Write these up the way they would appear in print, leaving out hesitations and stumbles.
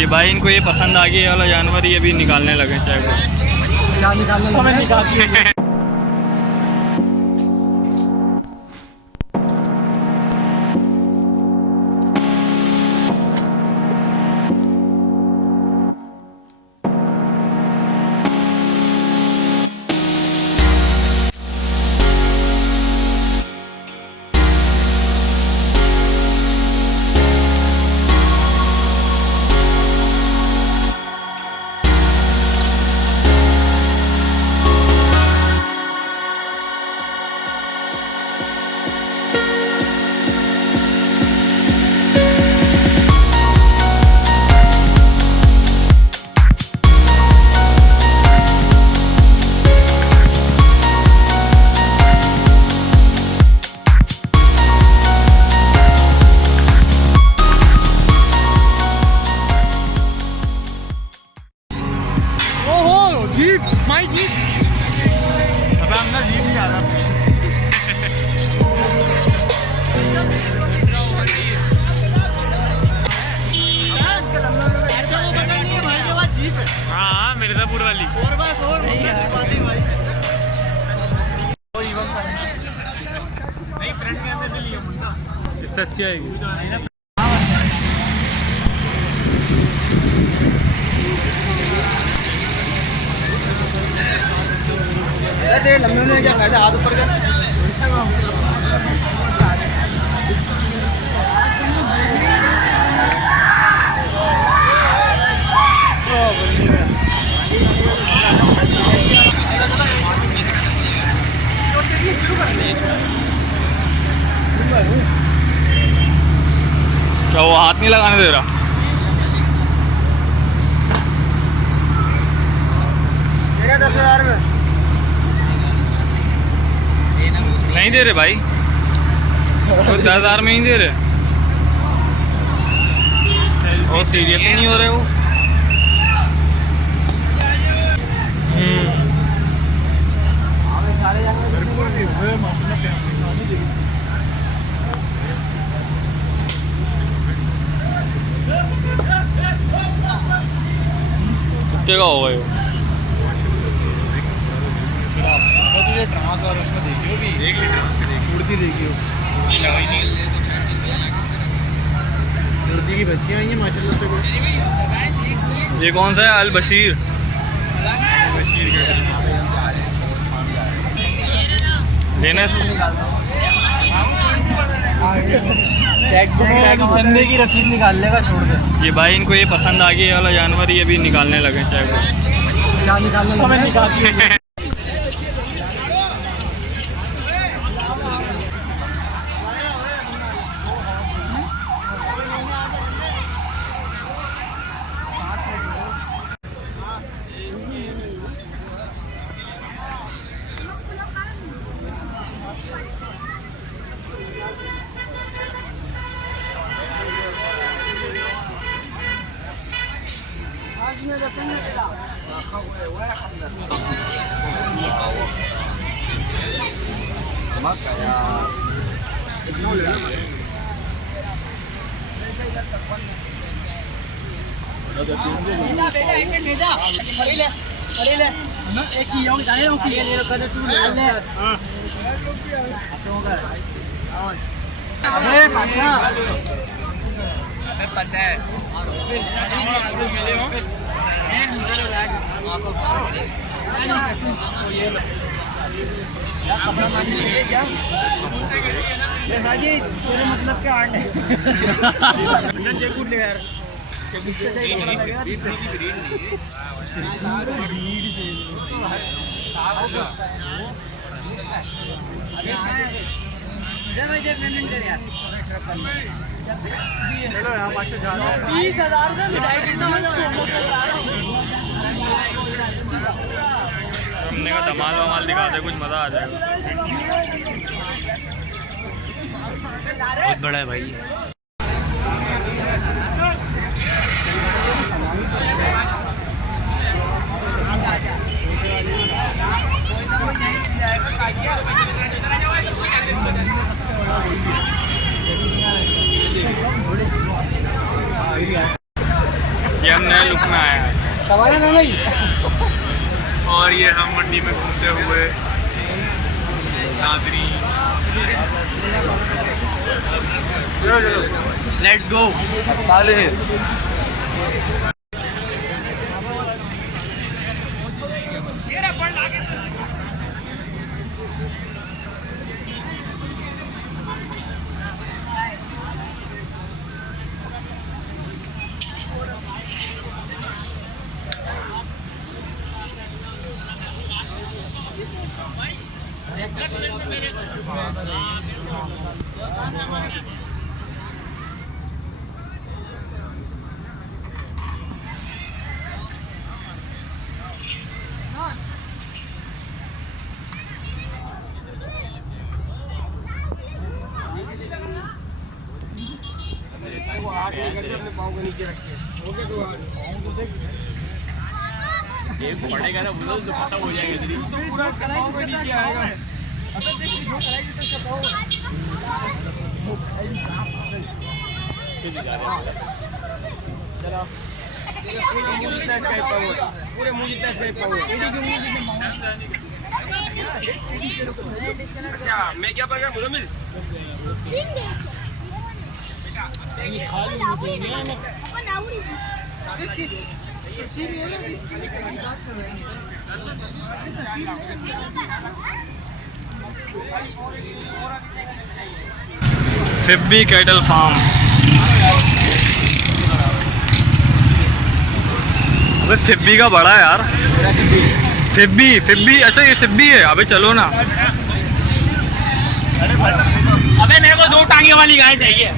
ये भाई इनको ये पसंद आ गया ये वाला जानवर, ये भी निकालने लगे चाहे वो क्या निकालने लगे? निकालती है। जीप माई जीप। अब अंदर जीप नहीं आ रहा। हाँ मिर्जापुर वाली 4x4 नहीं फ्रंट के अंदर से लिया मुंडा इससे अच्छी आएगी। तेरे लंबे होने क्या फायदा, हाथ ऊपर कर। क्या वो हाथ नहीं लगाने दे रहा? मेरा 10,000 में नहीं दे रहे भाई, वो 10,000 में ही दे रहे। और सीरियस ही नहीं हो रहे वो। कितने का होगा ये? ट्रांस और उसमें देखियो भी 1 लीटर उड़ती देखियो उड़ती की बच्चियाँ आई हैं माशाल्लाह से। ये कौन सा है? अल बशीर। लेने चंदे की रसीद निकाल लेगा छोड़ दे। ये भाई इनको ये पसंद आ गया ये वाला जानवर, ये भी निकालने लगे चाहे वो क्या निकालने लगे। तेरे मतलब क्या आंड है? चलो यहाँ 20,000 में मिठाई हमने का धमाल वमाल दिखा दे, कुछ मजा आ जाएगा। बहुत बड़ा है भाई। ये और ये हम मंडी में घूमते हुए नादरी। Let's go. ये पड़ेगा ना बोलो तो पता हो जाएगा तेरी। नीचे आएगा। पूरे मुंह जितना अच्छा मैं क्या बन गया मुजम्मिल सिब्बी कैटल फार्म। अबे सिब्बी का बड़ा है यार। सिब्बी अच्छा ये सिब्बी है। अबे चलो ना। अबे मेरे को 2 टांगे वाली गाय चाहिए।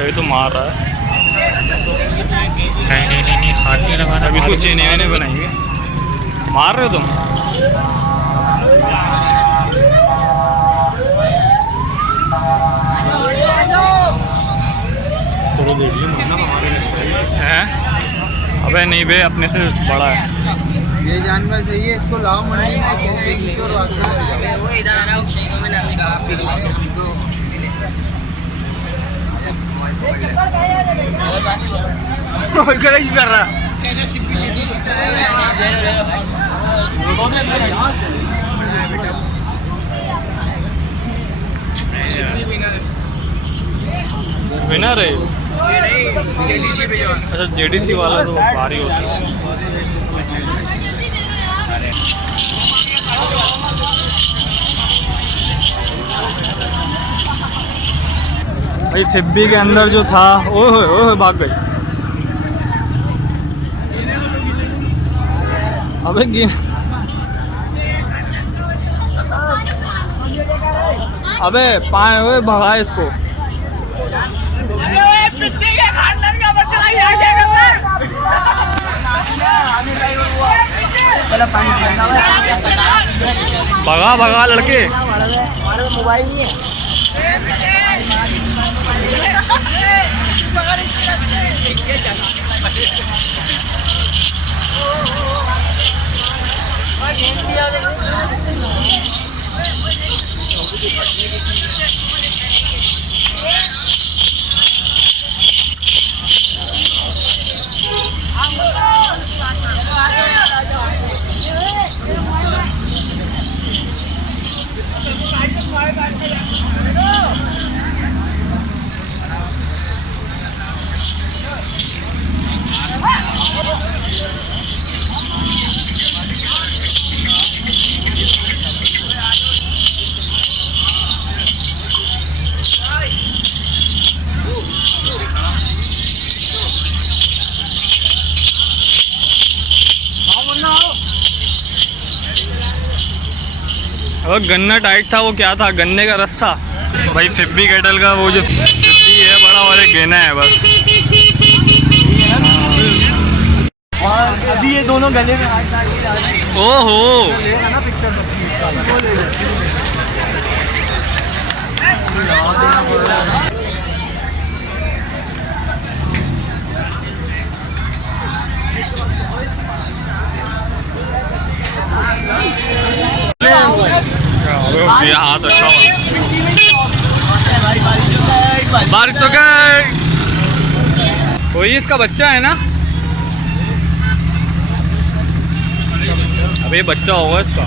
ये तो मार रहा है। नहीं हाथ नहीं लगाना। अभी इसको चेने वेने बनाएंगे। मार रहे हो तुम? चलो देखिए हैं। अबे नहीं बे अपने से बड़ा है ये जानवर सही है इसको लाओ मंडी में वो इधर आ रहा कर रहा विनर है। अच्छा जेडीसी वाला तो भारी होता है। भाई सिब्बी के अंदर जो था ओह भाग गई। अबे अबे पाए हुए भगा इसको। भगा लड़के। मोबाइल नहीं है और गन्ना टाइट था। वो क्या था? गन्ने का रस था। भाई सिब्बी कैटल का वो जो सिब्बी है बड़ा और एक गेना है बस। और अभी ये दोनों गले में हाथ डाल के जा रहे हैं। ओहो ना पिक्चर ये हाथ अच्छा हुआ। वही इसका बच्चा है ना? अबे बच्चा होगा इसका।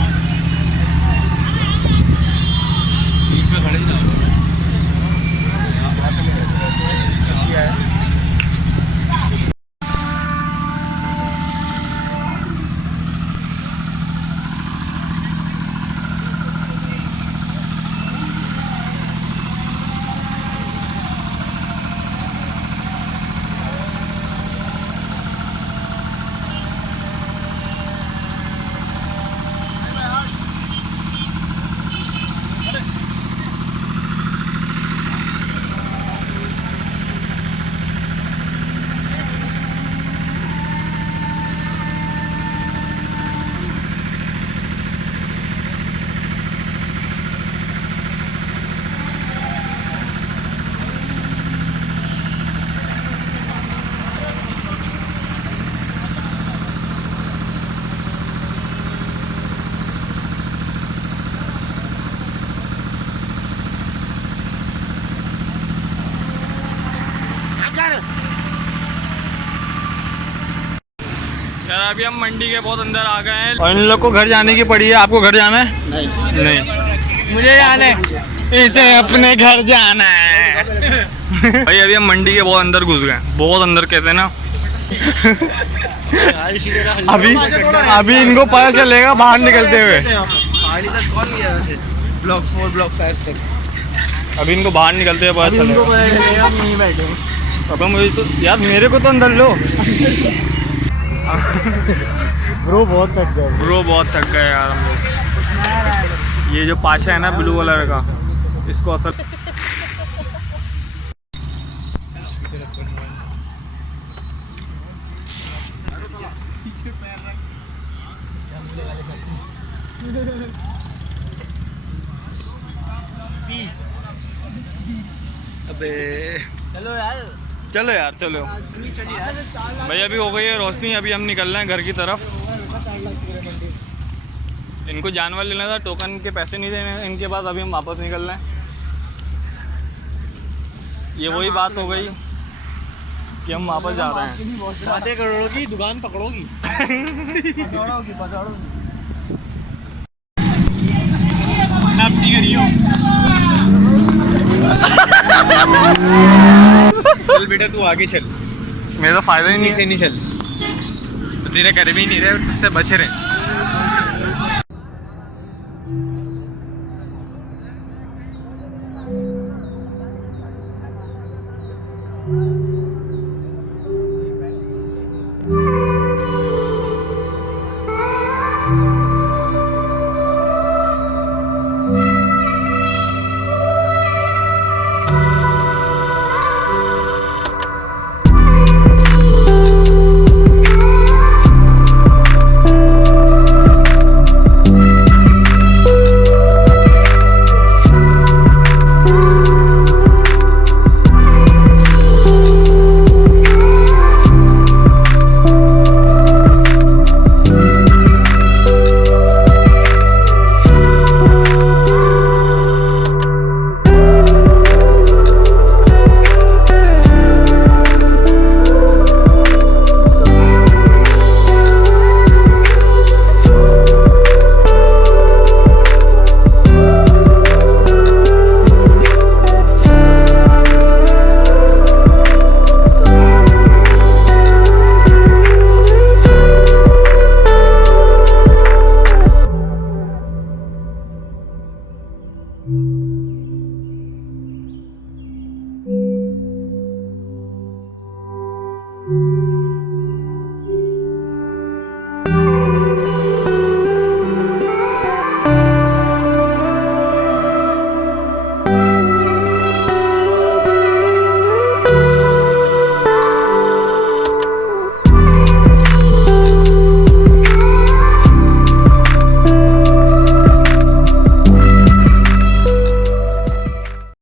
यार अभी हम मंडी के बहुत अंदर आ गए हैं और इन लोग को घर जाने की पड़ी है। आपको घर जाना है? नहीं मुझे जाना है, इसे अपने घर जाना है। भाई अभी हम मंडी के बहुत अंदर घुस गए, बहुत अंदर कहते हैं ना। अभी इनको पता चलेगा बाहर निकलते हुए। ब्लॉक 4 ब्लॉक 5 तक अभी इनको बाहर निकलते हुए पता चलेगा। अब मुझे तो यार मेरे को तो अंदर लो। ब्रो बहुत थक गए। ब्रो बहुत थक गए यार हम लोग। ये जो पाशा है ना ब्लू कलर का, इसको असल अबे चलो यार चलो भाई। अभी हो गई है रोशनी, अभी हम निकल रहे हैं घर की तरफ। इनको जानवर लेना था, टोकन के पैसे नहीं देने इनके पास, अभी हम वापस निकल रहे हैं। ये वही बात हो गई कि हम वापस जा रहे हैं। आधे करोड़ की दुकान पकड़ोगी। चल बेटा तू आगे चल, मेरा फायदा ही नहीं है। नहीं चल, तेरे घर भी नहीं रहे, उससे बच रहे।